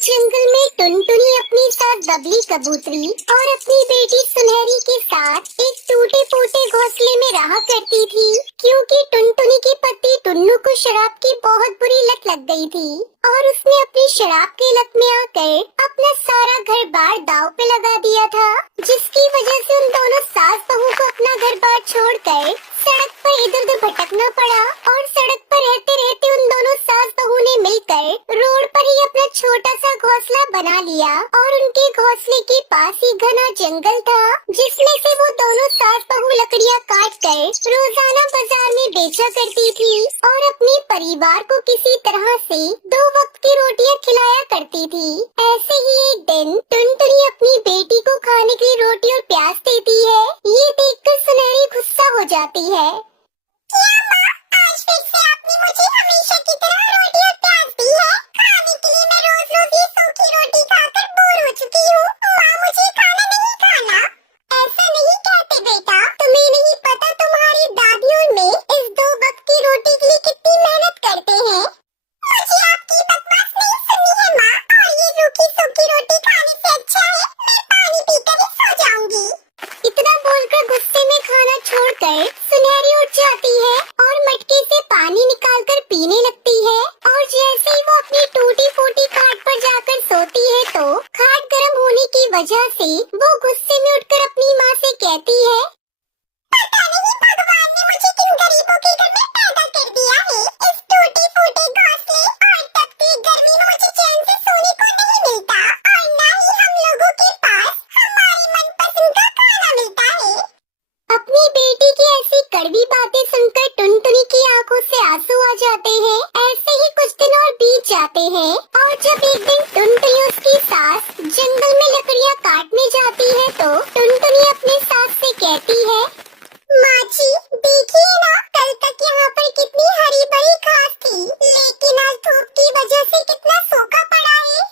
जंगल में टुनटुनी अपनी साथ बबली कबूतरी और अपनी बेटी सुनहरी के साथ एक टूटे फूटे घोंसले में रहा करती थी, क्योंकि टुनटुनी की पति टुन्नू को शराब की बहुत बुरी लत लग गई थी और उसने अपनी शराब की लत में आकर अपना सारा घर बार दांव पे लगा दिया था, जिसकी वजह से उन दोनों सास बहू को अपना घर बार छोड़कर सड़क पर इधर उधर भटकना पड़ा। और सड़क पर रहते रहते उन दोनों सास बहू ने मिलकर रोड पर ही अपना छोटा सा घोंसला बना लिया और उनके घोंसले के पास ही घना जंगल था, जिसमें से वो दोनों सास बहू लकड़ियाँ काट कर रोजाना बाजार में बेचा करती थी और अपने परिवार को किसी तरह से 2 वक्त की रोटियाँ खिलाया करती थी। ऐसे ही एक दिन टुनटुनी अपनी बेटी को खाने के लिए रोटी और प्याज देती है। ये देखकर सुनहरी गुस्सा हो जाती है। क्या माँ, आज फिर से आपने मुझे हमेशा की तरह रोटी और प्याज दी है? खाने के लिए मैं रोज रोज ये सूखी रोटी खाकर बोर हो चुकी हूँ। माँ, मुझे खाना नहीं खाना। ऐसा नहीं कहते बेटा, तुम्हें नहीं पता तुम्हारी दादी और मैं इस 2 वक्त की रोटी के लिए कितनी मेहनत करते हैं। मुझे आपकी बकवास नहीं सुननी है माँ, और ये रूखी सूखी रोटी खाने से अच्छा है मैं पानी पीकर ही सो जाऊंगी। इतना बोलकर गुस्से में खाना छोड़कर सुनहरी उठ जाती है और मटके से पानी निकालकर पीने लगती है। और जैसे ही वो अपनी टूटी फूटी खाट पर जाकर सोती है तो खाट गर्म होने की वजह से वो गुस्से में उठकर अपनी माँ से कहती है, पता नहीं भगवान ने मुझे किन गरीबों के घर में पैदा कर दिया है। इस टूटे फूटे घोंसले और तपती गर्मी में मुझे चैन से सोने को नहीं मिलता और न ही हम लोगों के पास हमारी मनपसंद का खाना मिलता है। अपनी बेटी की ऐसी कड़वी बातें सुनकर टुनटुनी की आंखों से आंसू आ जाते हैं। ऐसे ही कुछ दिन और बीत जाते हैं और जब एक दिन टुनटुनी उसकी सास जंगल में लकड़ियाँ काटने जाती है तो टुनटुनी अपने सास से कहती है, माँ जी देखिए ना, कल तक यहाँ पर कितनी हरी भरी घास थी, लेकिन आज धूप की वजह से कितना सूखा पड़ा है।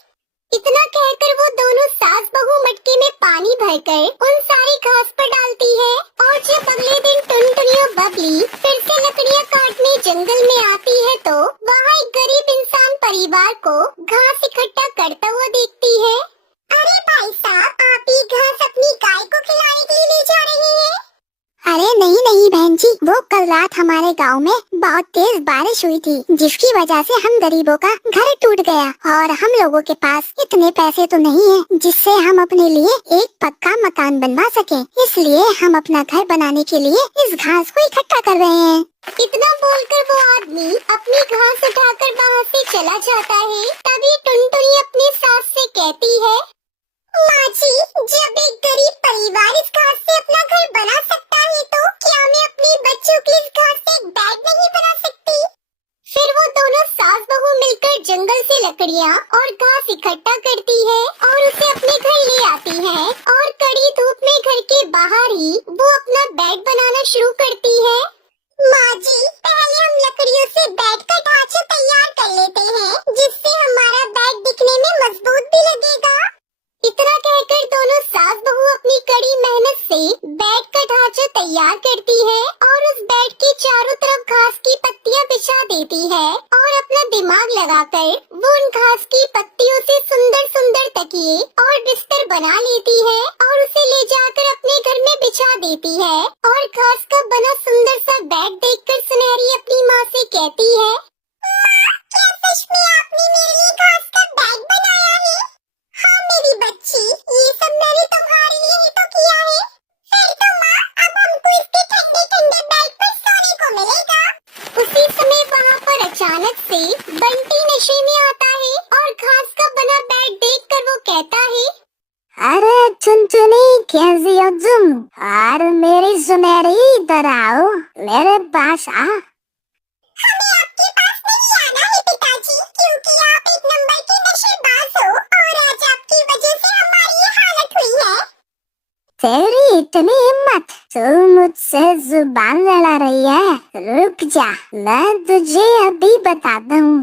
इतना कहकर वो दोनों सास बहू मटके में पानी भरकर उन सारी घास पर डालती है। और जब अगले दिन टुनटुनी और बबली फिर से लकड़ियाँ काटने जंगल में आती है तो वहाँ एक गरीब इंसान परिवार को घास इकट्ठा करता हुआ देखती है। अरे भाई साहब, आप ये घास अपनी गाय को खिलाने के लिए ले जा रहे हैं? अरे नहीं नहीं बहन जी, वो कल रात हमारे गांव में बहुत तेज बारिश हुई थी, जिसकी वजह से हम गरीबों का घर टूट गया और हम लोगों के पास इतने पैसे तो नहीं है जिससे हम अपने लिए एक पक्का मकान बनवा सके, इसलिए हम अपना घर बनाने के लिए इस घास को इकट्ठा कर रहे हैं। इतना बोलकर वो आदमी अपनी घास उठाकर वहाँ से चला जाता है। तभी टुनटुनी अपनी सास से कहती है, माँ जी, जब एक गरीब परिवार इस घास से अपना घर बना सकता है तो क्या मैं अपने बच्चों के लिए इस घास से एक बैग नहीं बना सकती? फिर वो दोनों सास बहू मिलकर जंगल से लकड़ियाँ और घास इकट्ठा करती है और उसे अपने घर ले आती है और कड़ी धूप में घर के बाहर ही वो अपना बैग बनाना शुरू करती है। माँ जी, पहले हम लकड़ियों से बैग का ढांचा तैयार कर लेते हैं, जिससे हमारा बैग दिखने में मजबूत भी लगेगा। इतना कहकर दोनों सास बहू अपनी कड़ी मेहनत से बेड का ढांचा तैयार करती है और उस बेड के चारों तरफ घास की पत्तियां बिछा देती है और अपना दिमाग लगाकर वो उन घास की पत्तियों से सुंदर सुंदर तकिए और बिस्तर बना लेती है और उसे ले जाकर अपने घर में बिछा देती है। और घास का बना सुंदर सा बेड देखकर सुनहरी अपनी माँ से कहती है, माँ, क्या सच में आपने मेरे लिए घास का बैग बनाया है? हाँ मेरी बच्ची, ये सब मैंने तुम्हारे लिए ही तो किया है। फिर तो माँ, अब हमको इसके ठंडे ठंडे बेड पर सोने को मिलेगा। उसी समय वहाँ पर अचानक से बंटी नशे में आता है और घास का बना बेड देखकर वो कहता है, अरे टुनटुनी, कैसी हो तुम? और मेरी सुनहरी, इधर आओ, मेरे पास आ। हमें आपके पास नहीं आना है पिताजी, क्योंकि आप एक नंबर के नशेबाज हो और आज आपकी वजह से हमारी ये हालत हुई है। तेरी इतनी हिम्मत, तू मुझसे जुबान लड़ा रही है? रुक जा, मैं तुझे अभी बताता हूँ।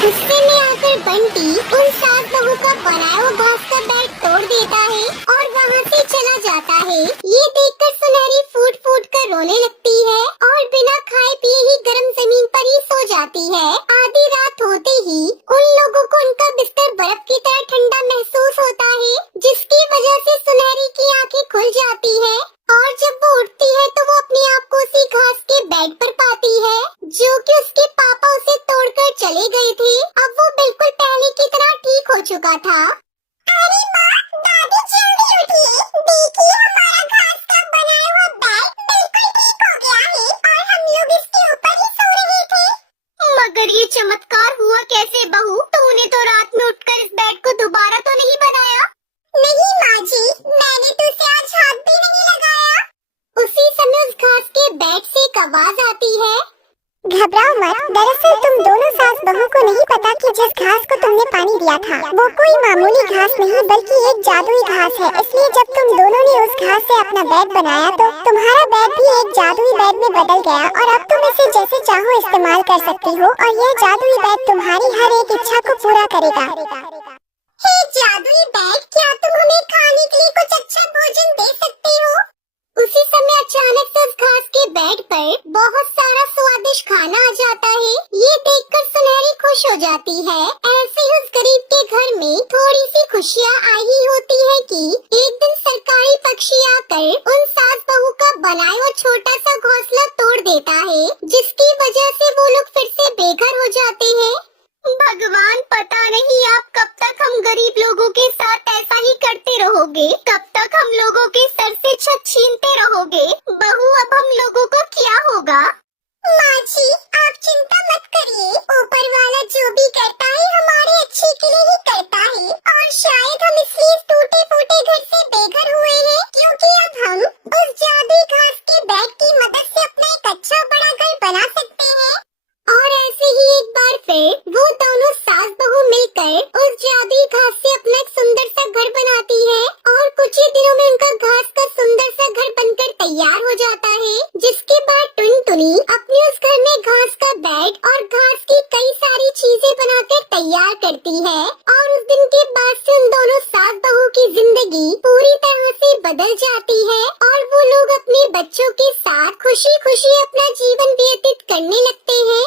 गुस्से में आकर बंटी उन सास बहू का बनाया हुआ घास का बैग तोड़ देता है और वहाँ से चला जाता है। ये देखकर सुनहरी फूट फूट कर रोने लगती है और बिना खाए पिए ही गर्म जमीन पर ही सो जाती है। आधी रात होते ही उन लोगों को उनका बिस्तर बर्फ चुका था। अरे माँ, दादी जल्दी उठिए, देखिए हमारा घास का बनाया हुआ बैग बिल्कुल ठीक हो गया है और हम लोग इसके ऊपर ही सो रहे थे। मगर ये चमत्कार हुआ कैसे बहू? तूने तो रात में उठकर इस बेड को दोबारा तो नहीं बनाया? नहीं माँ जी, मैंने तो इसे आज हाथ भी नहीं लगाया। उसी समय उस घास के बेड से एक आवाज आती है। घबराओ मत, दरअसल तुम दोनों सास बहू को नहीं पता कि जिस घास को तुमने पानी दिया था वो कोई मामूली घास नहीं बल्कि एक जादुई घास है। इसलिए जब तुम दोनों ने उस घास से अपना बेड बनाया तो तुम्हारा बेड भी एक जादुई बेड में बदल गया और अब तुम इसे जैसे चाहो इस्तेमाल कर सकती हो और यह जादुई बेड तुम्हारी हर एक इच्छा को पूरा करेगा। हे जादुई बेड, क्या तुम हमें खाने के लिए कुछ अच्छा भोजन दे सकते हो? उसी समय अचानक से उस घास के बेड पर बहुत सारा स्वादिष्ट खाना आ जाता है। ये देखकर सुनहरी खुश हो जाती है। ऐसे ही उस गरीब के घर में थोड़ी सी खुशियाँ आई ही होती है कि एक दिन सरकारी पक्षी आकर उन सास बहू का बनाया हुआ छोटा सा घोंसला तोड़ देता है, जिसकी वजह से वो लोग फिर से बेघर हो जाते हैं। भगवान, पता नहीं आप कब तक हम गरीब लोगों के साथ ऐसा ही करते रहोगे? कब तक हम लोगों के सर से छत छीनते रहोगे? बहू, अब हम लोगों को क्या होगा? माँ जी, आप चिंता मत करिए, ऊपर वाला जो भी करता है हमारे अच्छे के लिए ही करता है और शायद हम इसलिए इस टूटे फूटे घर से बेघर हुए हैं क्योंकि अब हम उस जादुई घास के बैग की मदद से अपना एक अच्छा बड़ा घर बना सकते हैं। और ऐसे ही एक बार फिर वो दोनों सास बहू मिलकर उस जादुई घास से अपना एक सुंदर सा घर बनाती है और कुछ ही दिनों में उनका घास का सुंदर सा घर बनकर तैयार हो जाता है। जिसके बाद टुनटुनी अपने उस घर में घास का बेड और घास की कई सारी चीजें बनाकर तैयार करती है और उस दिन के बाद से उन दोनों सास बहू की जिंदगी पूरी तरह से बदल जाती है और वो लोग अपने बच्चों के साथ खुशी खुशी अपना जीवन व्यतीत करने लगते हैं।